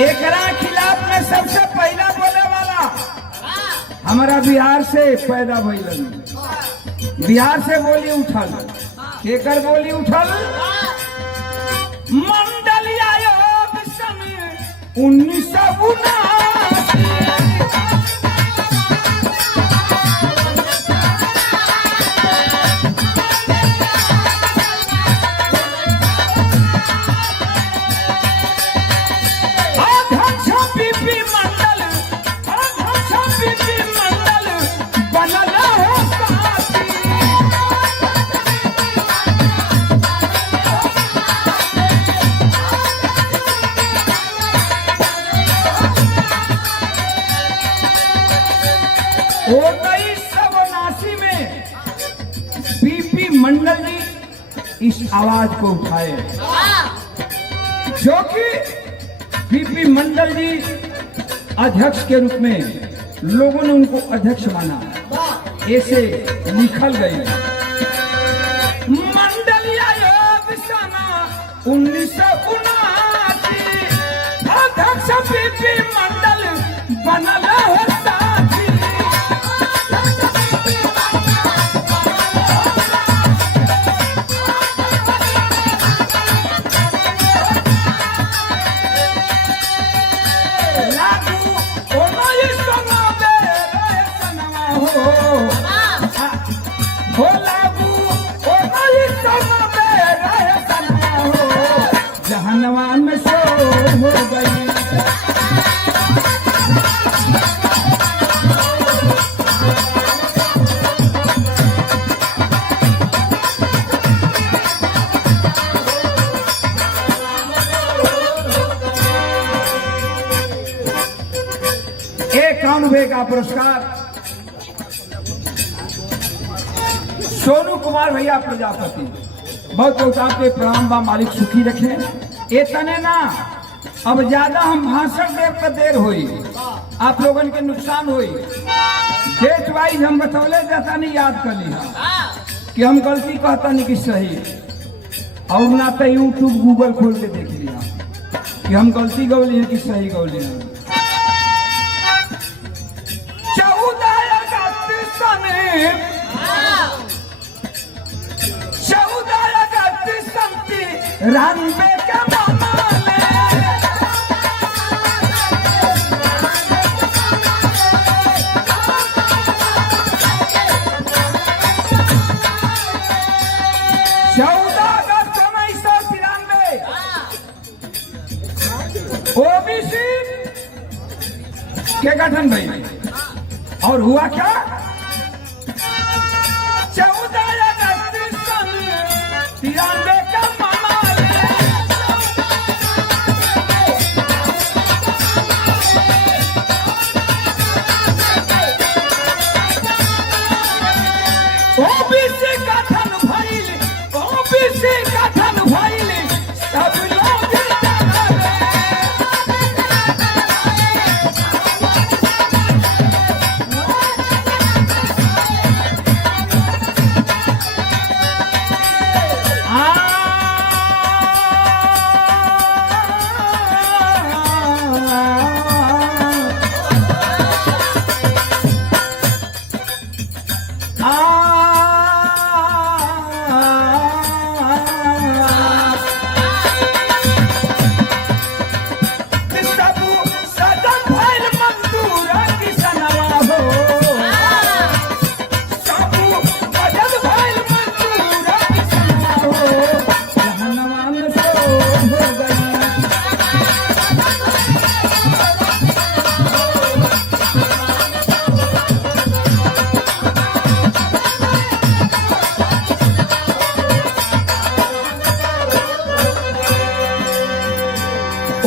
एकरा खिलाफ में सबसे पहला बोले वाला हमारा बिहार से पैदा भइल। बिहार से बोली उठल, केकर बोली उठल? मंडल आयोग सन 1979। में बीपी मंडल जी इस आवाज को उठाए, जो कि बीपी मंडल जी अध्यक्ष के रूप में लोगों ने उनको अध्यक्ष माना। ऐसे लिखल गई मंडल आयोग सना 1979 अध्यक्ष बीपी मंडल बनल है। जहन्नम में सो हो गई। एक कानूबे का पुरस्कार सोनू कुमार भैया प्रजापति। बहुत बहुत आपके प्रणाम बा, मालिक सुखी रखे। इतने ना अब ज्यादा हम भाषण देव का देर हुई, आप लोगन के नुकसान हुई। डेट वाइज हम बतौले जाता नहीं, याद कर लिया कि हम गलती कहता नहीं कि सही, और ना तो यूट्यूब गूगल खोल के देख लिया कि हम गलती गौली हैं कि सही गौली हैं। 14 अगस्त में 14 अगस्त रानबे के मामा में 14 अगस्त 1993 ओबीसी के गठन भई। और हुआ क्या? 14 अगस्त 1993 का ओबीसी गठन भइल, ओबीसी गठन भइल, सब लोग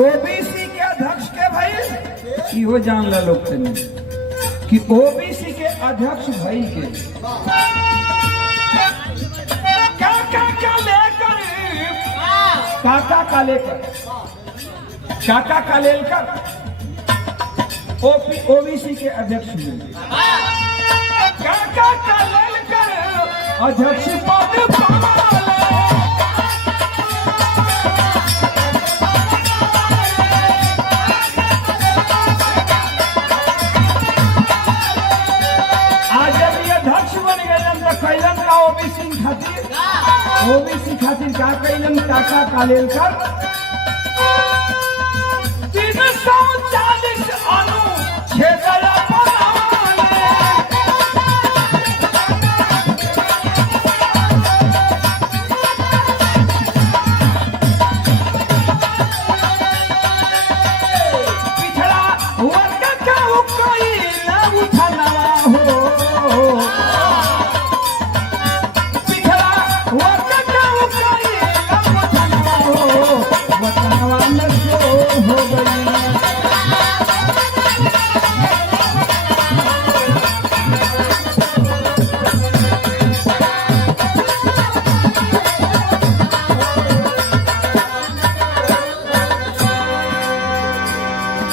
ओबीसी के अध्यक्ष के भाई इहो जान ला लोग कि ओबीसी के अध्यक्ष भाई के क्या लेकर काका का लेकर ओबीसी के अध्यक्ष हुए। काका का लेकर अध्यक्ष पद पावा। ओबीसी खातिर का कैलन काका कालेलकर 340 अनुच्छेद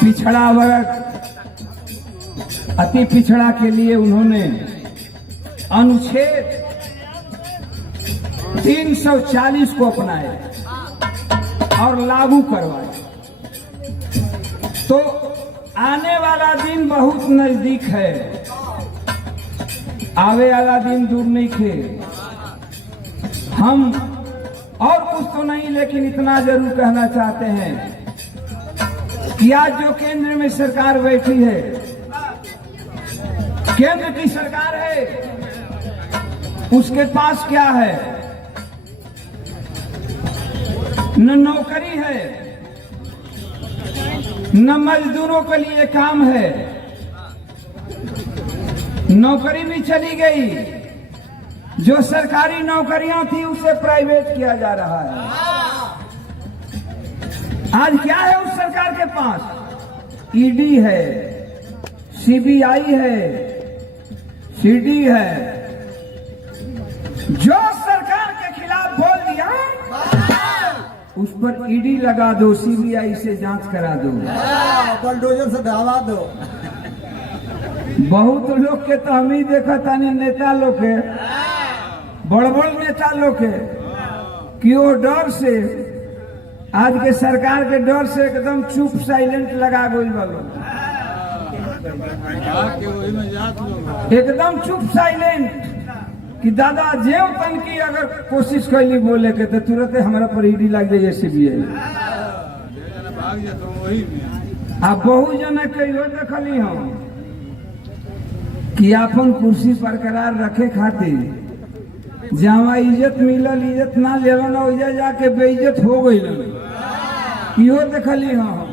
पिछड़ा वर्ग अति पिछड़ा के लिए उन्होंने अनुच्छेद 340 को अपनाया और लागू करवाया। तो आने वाला दिन बहुत नजदीक है, आवे वाला दिन दूर नहीं थे। हम और कुछ तो नहीं, लेकिन इतना जरूर कहना चाहते हैं कि आज जो केंद्र में सरकार बैठी है, केंद्र की सरकार है, उसके पास क्या है? न नौकरी है, न मजदूरों के लिए काम है। नौकरी भी चली गई, जो सरकारी नौकरियां थी उसे प्राइवेट किया जा रहा है। आज क्या है उस सरकार के पास? ईडी है, सीबीआई है, सीडी है। जो सरकार के खिलाफ बोल दिया उस पर ईडी लगा दो, सीबीआई से जांच करा दो, बुलडोजर से ढावा दो। बहुत लोग के तो हम ही देखा था, नेता लोग के, बड़ बड़ नेता लोग के, कि वो डर से, आज के सरकार के डर से एकदम चुप साइलेंट लगा गई वालों, एकदम चुप साइलेंट कि दादा जेव तन की अगर कोशिश कैली बोले के तो तुरंत हमारा पर ईडी लग जाए सीबीआई। आप बहुत जना कहियो देखली हम कि अपन कुर्सी बरकरार रखे खातिर जहाँ इज्जत मिलल, इज्जत ना लेलन, ओजा जाके बेइज्जत हो गई। इहो देखली हम।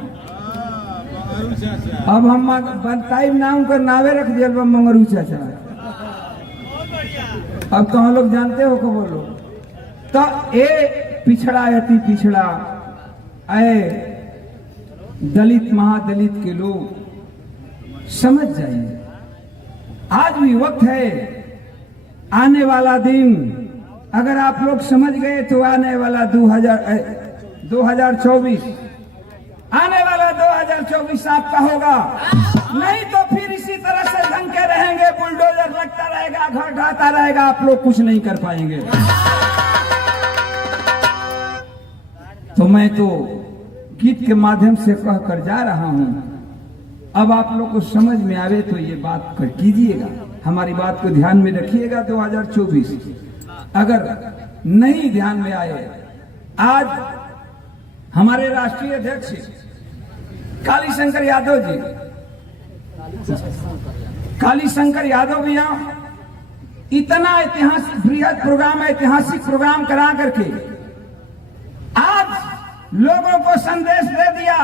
अब हम बताई नाम कर नावे रख दिया मंगरू चाचा। अब तो हम लोग जानते हो को बोलो तो ए पिछड़ा अति पिछड़ा, ए दलित महादलित के लोग समझ जाइए, आज भी वक्त है। आने वाला दिन अगर आप लोग समझ गए तो आने वाला 2024 आने वाला 2024 आपका होगा। नहीं तो फिर इसी तरह से ढंग के रहेंगे, बुलडोजर लगता रहेगा, घर ढाता रहेगा, आप लोग कुछ नहीं कर पाएंगे। तो मैं तो गीत के माध्यम से कहकर जा रहा हूं, अब आप लोग को समझ में आवे तो ये बात कर कीजिएगा, हमारी बात को ध्यान में रखिएगा। 2024 अगर नहीं ध्यान में आए, आज हमारे राष्ट्रीय अध्यक्ष कालीशंकर यादव जी, कालीशंकर यादव भैया इतना ऐतिहासिक बृहद प्रोग्राम, ऐतिहासिक प्रोग्राम करा करके आज लोगों को संदेश दे दिया